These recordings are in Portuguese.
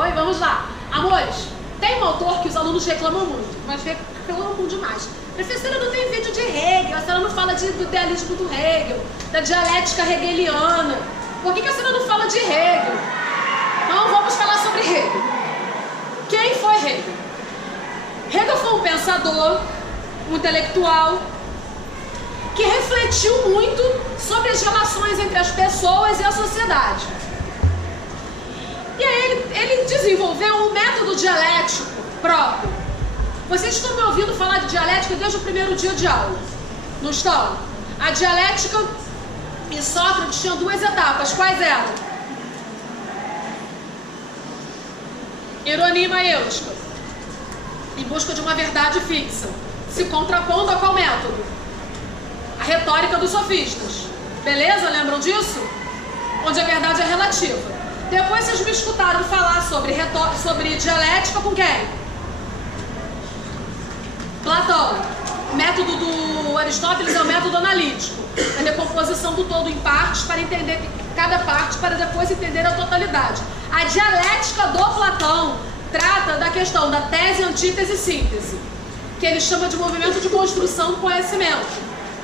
Oi, vamos lá. Amores, tem um autor que os alunos reclamam muito, mas reclamam demais. Professora, não tem vídeo de Hegel, a senhora não fala do idealismo do Hegel, da dialética hegeliana. Por que a senhora não fala de Hegel? Então vamos falar sobre Hegel. Quem foi Hegel? Hegel foi um pensador, um intelectual, que refletiu muito sobre as relações entre as pessoas e a sociedade. E aí ele desenvolveu um método dialético próprio. Vocês estão me ouvindo falar de dialética desde o primeiro dia de aula, não estão? A dialética e Sócrates tinham duas etapas. Quais eram? Ironia e maiêutica, em busca de uma verdade fixa, se contrapondo a qual método? A retórica dos sofistas. Beleza? Lembram disso? Onde a verdade é relativa. Depois vocês me escutaram falar sobre dialética com quem? Platão. O método do Aristóteles é o método analítico, a decomposição do todo em partes para entender cada parte, para depois entender a totalidade. A dialética do Platão trata da questão da tese, antítese e síntese, que ele chama de movimento de construção do conhecimento.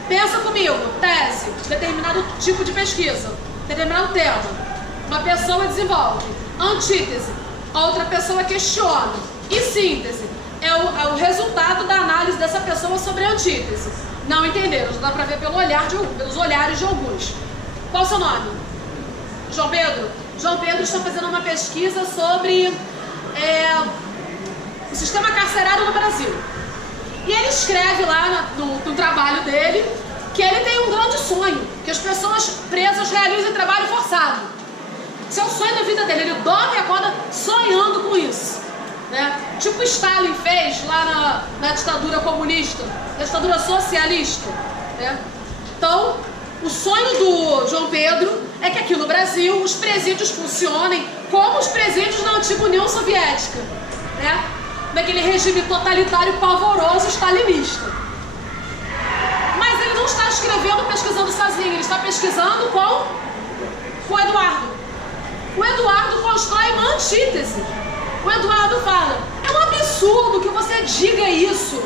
Pensa comigo, tese, determinado tipo de pesquisa, determinado tema, uma pessoa desenvolve. Antítese, outra pessoa questiona. E síntese é o resultado da análise dessa pessoa sobre a antítese. Não entenderam? Já dá para ver pelos olhares de alguns. Qual o seu nome? João Pedro? João Pedro está fazendo uma pesquisa sobre o sistema carcerário no Brasil. E ele escreve lá no trabalho dele que ele tem um grande sonho, que as pessoas presas realizem trabalho forçado. Esse é o sonho da vida dele, ele dorme e acorda sonhando com isso, né? Tipo Stalin fez lá na ditadura comunista, na ditadura socialista, né? Então, o sonho do João Pedro é que aqui no Brasil os presídios funcionem como os presídios na antiga União Soviética, né? Daquele regime totalitário pavoroso stalinista. Mas ele não está escrevendo, pesquisando sozinho, ele está pesquisando com o Eduardo. O Eduardo constrói uma antítese. O Eduardo fala, é um absurdo que você diga isso,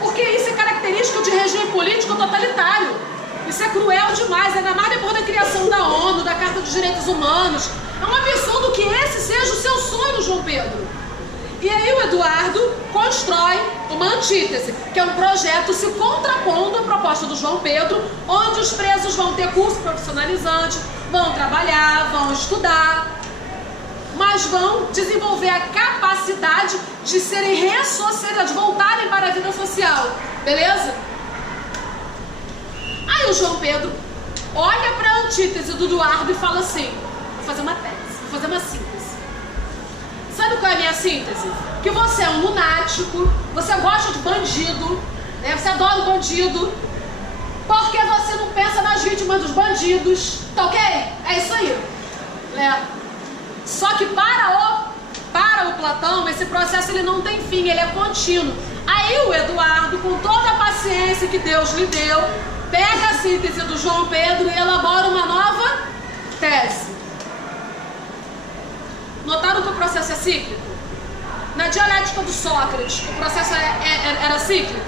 porque isso é característica de regime político totalitário. Isso é cruel demais, ainda mais depois da criação da ONU, da Carta dos Direitos Humanos. É um absurdo que esse seja o seu sonho, João Pedro. E aí o Eduardo constrói uma antítese, que é um projeto se contrapondo à proposta do João Pedro, onde os presos vão ter curso profissionalizante, vão trabalhar, vão estudar, mas vão desenvolver a capacidade de serem ressocializados, de voltarem para a vida social. Beleza? Aí o João Pedro olha para a antítese do Eduardo e fala assim, vou fazer uma tese, vou fazer uma síntese. Sabe qual é a minha síntese? Que você é um lunático, você gosta de bandido, né? Você adora o bandido, porque você não pensa nas vítimas dos bandidos, tá ok? É isso aí, né? Só que para o Platão, esse processo ele não tem fim, ele é contínuo. Aí o Eduardo, com toda a paciência que Deus lhe deu, pega a síntese do João Pedro e elabora uma nova tese. Notaram que o processo é cíclico? Na dialética do Sócrates, o processo era cíclico?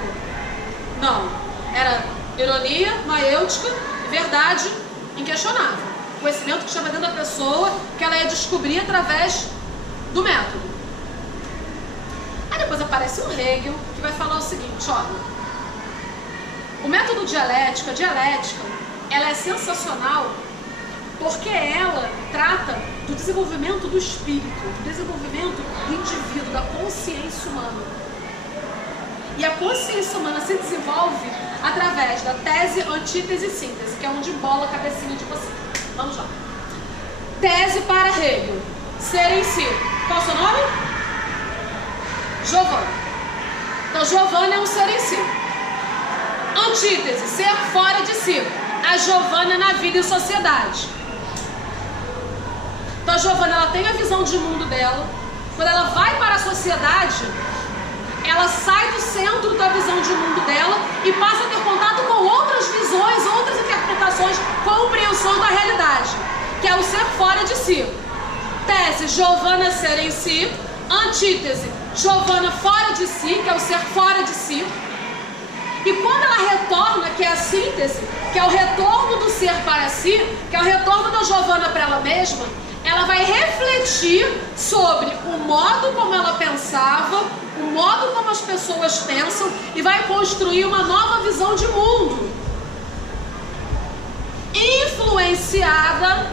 Não. Era ironia, maiêutica e verdade inquestionável. Conhecimento que estava dentro da pessoa, que ela ia descobrir através do método. Aí depois aparece o Hegel, que vai falar o seguinte, olha, o método dialético, a dialética, ela é sensacional porque ela trata do desenvolvimento do espírito, do desenvolvimento do indivíduo, da consciência humana. E a consciência humana se desenvolve através da tese, antítese e síntese, que é onde embola a cabecinha de você. Vamos lá. Tese para Hegel. Ser em si. Qual é o seu nome? Giovanna. Então, Giovanna é um ser em si. Antítese, ser fora de si. A Giovanna na vida e sociedade. Então, a Giovanna, ela tem a visão de mundo dela. Quando ela vai para a sociedade, ela sai do centro da visão de mundo dela e passa a ter contato com outras visões, outras interpretações, compreensões da realidade, que é o ser fora de si. Tese, Giovanna ser em si. Antítese, Giovanna fora de si, que é o ser fora de si. E quando ela retorna, que é a síntese, que é o retorno do ser para si, que é o retorno da Giovanna para ela mesma, ela vai refletir sobre o modo como ela pensava, o modo como as pessoas pensam e vai construir uma nova visão de mundo, influenciada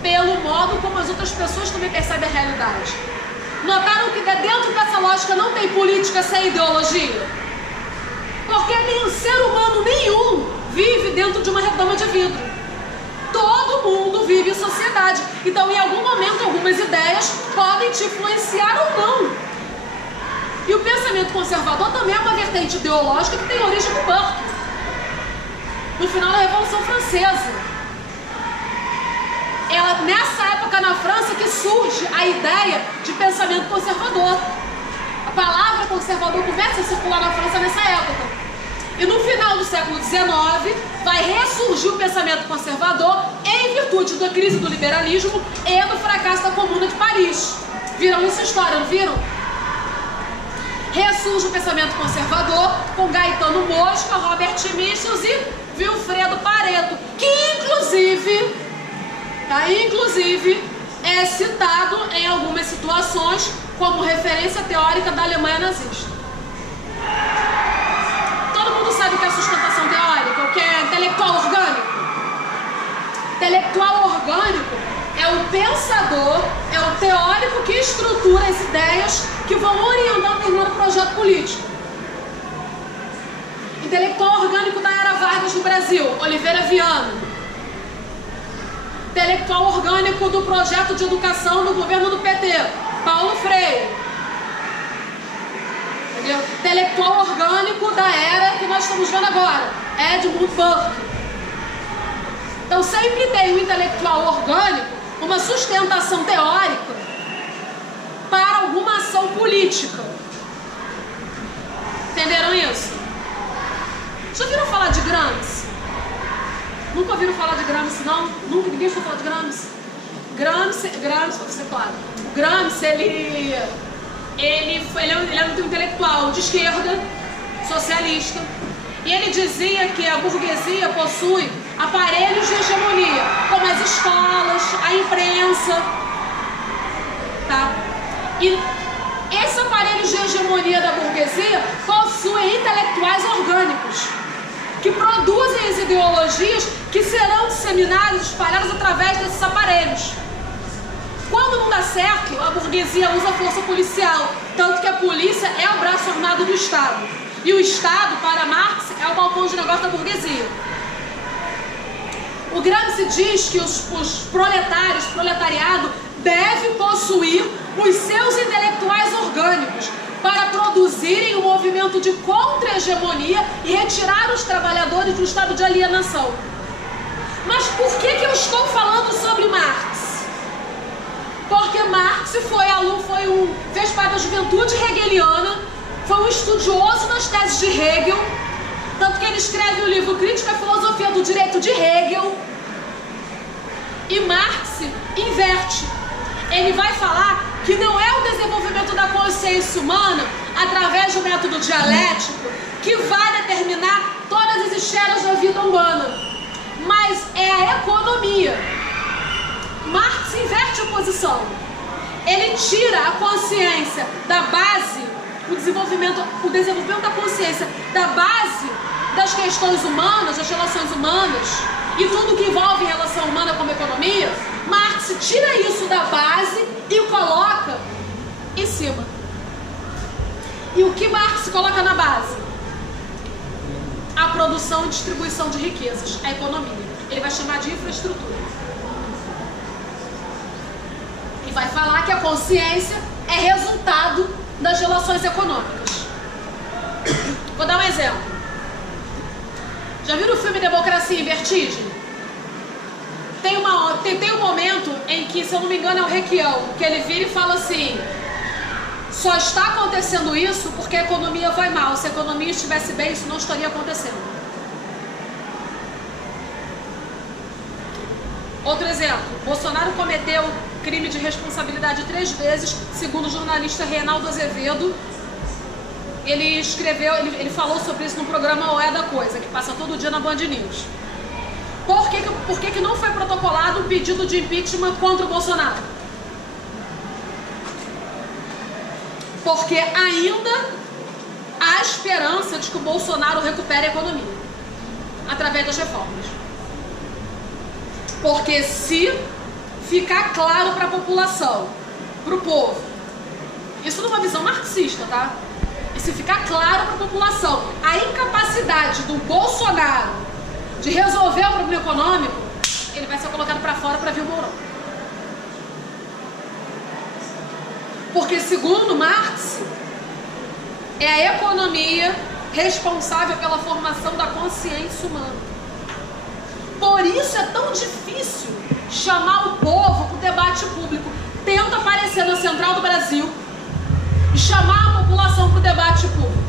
pelo modo como as outras pessoas também percebem a realidade. Notaram que dentro dessa lógica não tem política sem ideologia? Porque ser humano nenhum vive dentro de uma redoma de vidro. Todo mundo vive em sociedade. Então, em algum momento, algumas ideias podem te influenciar ou não. E o pensamento conservador também é uma vertente ideológica que tem origem no Burke, no final da Revolução Francesa. Nessa época na França que surge a ideia de pensamento conservador. A palavra conservador começa a circular na França nessa época. E no final do século XIX vai ressurgir o pensamento conservador em virtude da crise do liberalismo e do fracasso da Comuna de Paris. Viram essa história, não viram? Ressurge o pensamento conservador com Gaetano Mosca, Robert Michels e Vilfredo Pareto, que inclusive é citado em algumas situações como referência teórica da Alemanha nazista. Todo mundo sabe o que é sustentação teórica, o que é intelectual orgânico? Intelectual orgânico é o pensador, é o teórico que estrutura as ideias que vão orientar determinado projeto político. Intelectual orgânico da era Vargas no Brasil, Oliveira Viana. Intelectual orgânico do projeto de educação do governo do PT, Paulo Freire. Entendeu? Intelectual orgânico da era que nós estamos vendo agora, Edmund Burke. Então sempre tem um intelectual orgânico, uma sustentação teórica para alguma ação política. Entenderam isso? Já ouviram falar de Gramsci? Nunca ouviram falar de Gramsci, não? Nunca ninguém ouviu falar de Gramsci? Gramsci, para ser claro. O Gramsci, ele era um intelectual de esquerda, socialista, e ele dizia que a burguesia possui aparelhos de hegemonia, como as escolas, a imprensa, tá? E esse aparelho de hegemonia da burguesia possui intelectuais orgânicos, que produzem as ideologias que serão disseminadas, espalhadas através desses aparelhos. Quando não dá certo, a burguesia usa a força policial, tanto que a polícia é o braço armado do Estado. E o Estado, para Marx, é o balcão de negócio da burguesia. O Gramsci diz que os proletários, o proletariado, deve possuir os seus intelectuais orgânicos para produzirem um movimento de contra-hegemonia e retirar os trabalhadores do estado de alienação. Mas por que eu estou falando sobre Marx? Porque Marx fez parte da juventude hegeliana, foi um estudioso das teses de Hegel, tanto que ele escreve o livro Crítica à Filosofia do Direito de Hegel. E Marx inverte. Ele vai falar que não é o desenvolvimento da consciência humana através do método dialético que vai determinar todas as esferas da vida humana, mas é a economia. Marx inverte a posição. Ele tira a consciência da base, o desenvolvimento da consciência da base das questões humanas, das relações humanas e tudo que envolve relação humana como economia. Marx tira isso da base e o coloca em cima. E o que Marx coloca na base? A produção e distribuição de riquezas, a economia. Ele vai chamar de infraestrutura. E vai falar que a consciência é resultado das relações econômicas. Vou dar um exemplo. Já viram o filme Democracia em Vertigem? Tem um momento em que, se eu não me engano, é o Requião, que ele vira e fala assim: só está acontecendo isso porque a economia vai mal. Se a economia estivesse bem, isso não estaria acontecendo. Outro exemplo: Bolsonaro cometeu crime de responsabilidade 3 vezes, segundo o jornalista Reinaldo Azevedo. Ele falou sobre isso no programa O É da Coisa, que passa todo dia na Band News. Por que não foi protocolado o pedido de impeachment contra o Bolsonaro? Porque ainda há esperança de que o Bolsonaro recupere a economia através das reformas. Porque se ficar claro para a população, para o povo, isso numa visão marxista, tá? E se ficar claro para a população a incapacidade do Bolsonaro de resolver o problema econômico, ele vai ser colocado para fora para vir o Mourão. Porque, segundo Marx, é a economia responsável pela formação da consciência humana. Por isso é tão difícil chamar o povo para o debate público. Tenta aparecer na Central do Brasil e chamar a população para o debate público.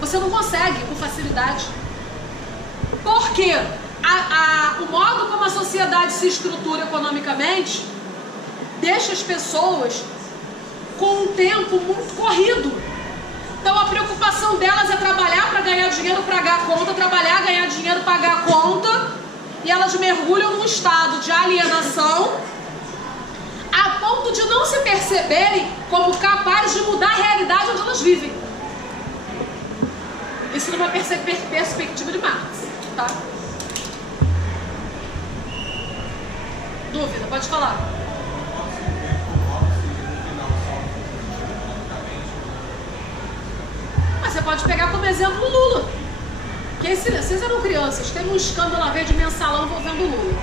Você não consegue com facilidade. Porque o modo como a sociedade se estrutura economicamente deixa as pessoas com um tempo muito corrido. Então a preocupação delas é trabalhar para ganhar dinheiro, pagar a conta, trabalhar, ganhar dinheiro, pagar a conta, e elas mergulham num estado de alienação a ponto de não se perceberem como capazes de mudar a realidade onde elas vivem. Isso numa perspectiva de Marx, tá? Dúvida? Pode falar. Mas você pode pegar como exemplo o Lula. Que vocês eram crianças, teve um escândalo uma vez de mensalão envolvendo o Lula.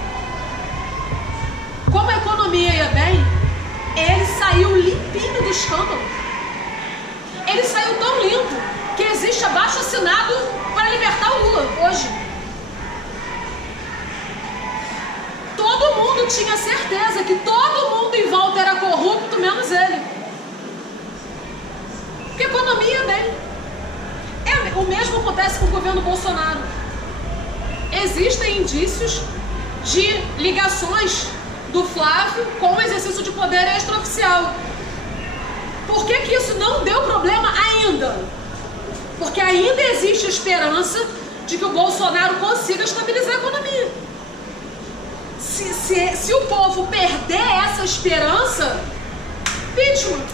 Como a economia ia bem, ele saiu limpinho do escândalo. Ele saiu tão limpo que existe abaixo assinado para libertar o Lula hoje. Todo mundo tinha certeza que todo mundo em volta era corrupto, menos ele. Porque a economia ia bem. O mesmo acontece com o governo Bolsonaro. Existem indícios de ligações do Flávio com o exercício de poder extraoficial. Por que isso não deu problema ainda? Porque ainda existe esperança de que o Bolsonaro consiga estabilizar a economia. Se o povo perder essa esperança, impeachment.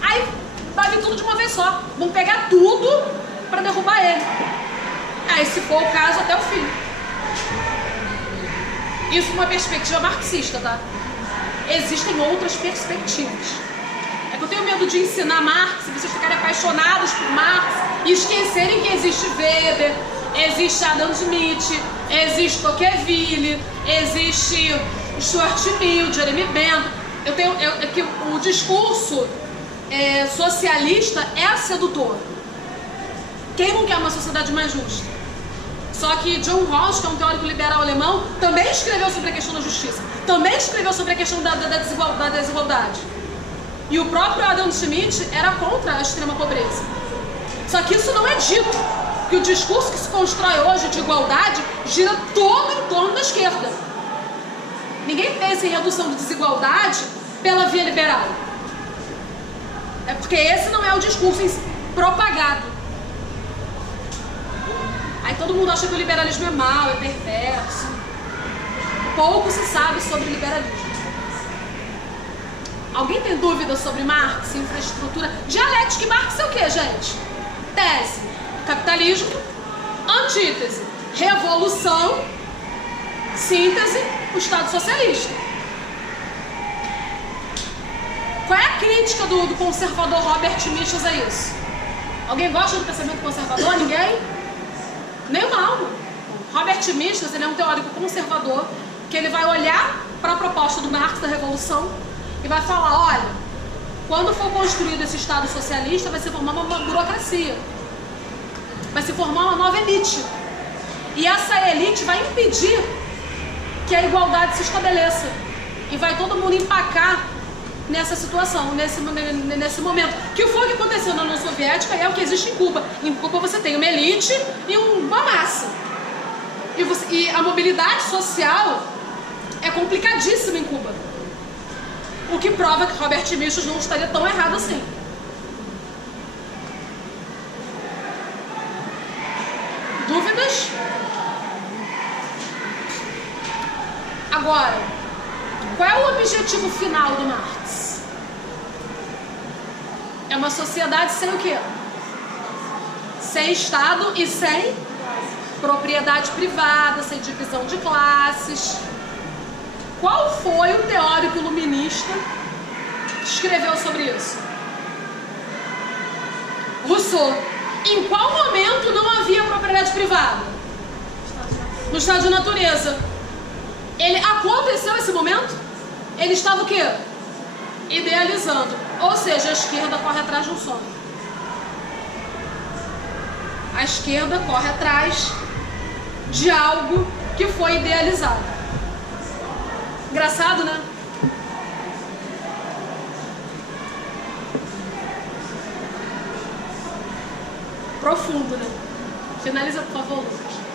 Aí vai vir tudo de uma vez só. Vão pegar tudo para derrubar ele. Aí, se for o caso, até o fim. Isso é uma perspectiva marxista, tá? Existem outras perspectivas. É que eu tenho medo de ensinar Marx, e vocês ficarem apaixonados por Marx e esquecerem que existe Weber, existe Adam Smith, existe Tocqueville, existe Stuart Mill, Jeremy Bentham. É que o discurso socialista é sedutor. Quem não quer uma sociedade mais justa? Só que John Rawls, que é um teórico liberal alemão, também escreveu sobre a questão da justiça, também escreveu sobre a questão da desigualdade. E o próprio Adam Smith era contra a extrema pobreza. Só que isso não é dito, que o discurso que se constrói hoje de igualdade gira todo em torno da esquerda. Ninguém pensa em redução de desigualdade pela via liberal. É porque esse não é o discurso propagado. Aí todo mundo acha que o liberalismo é mau, é perverso. Pouco se sabe sobre liberalismo. Alguém tem dúvida sobre Marx, infraestrutura? Dialética e Marx é o que, gente? Tese: capitalismo. Antítese: revolução. Síntese: o Estado socialista. Qual é a crítica do conservador Robert Michels a isso? Alguém gosta do pensamento conservador? Ninguém? Nem uma alma. Robert Michels, ele é um teórico conservador que ele vai olhar para a proposta do Marx da Revolução e vai falar: olha, quando for construído esse Estado socialista, vai se formar uma burocracia, vai se formar uma nova elite, e essa elite vai impedir que a igualdade se estabeleça, e vai todo mundo empacar nessa situação, nesse momento, que foi o que aconteceu na União Soviética, é o que existe em Cuba. Em Cuba você tem uma elite e uma massa, e a mobilidade social é complicadíssima em Cuba. O que prova que Robert Michels não estaria tão errado assim. Dúvidas? Agora, qual é o objetivo final do Marx? É uma sociedade sem o quê? Sem Estado e sem propriedade privada, sem divisão de classes. Qual foi o teórico iluminista que escreveu sobre isso? Rousseau. Em qual momento não havia propriedade privada? No estado de natureza. Aconteceu esse momento? Ele estava o quê? Idealizando. Ou seja, a esquerda corre atrás de um sonho. A esquerda corre atrás de algo que foi idealizado. Engraçado, né? Profundo, né? Finaliza, por favor, Lucas.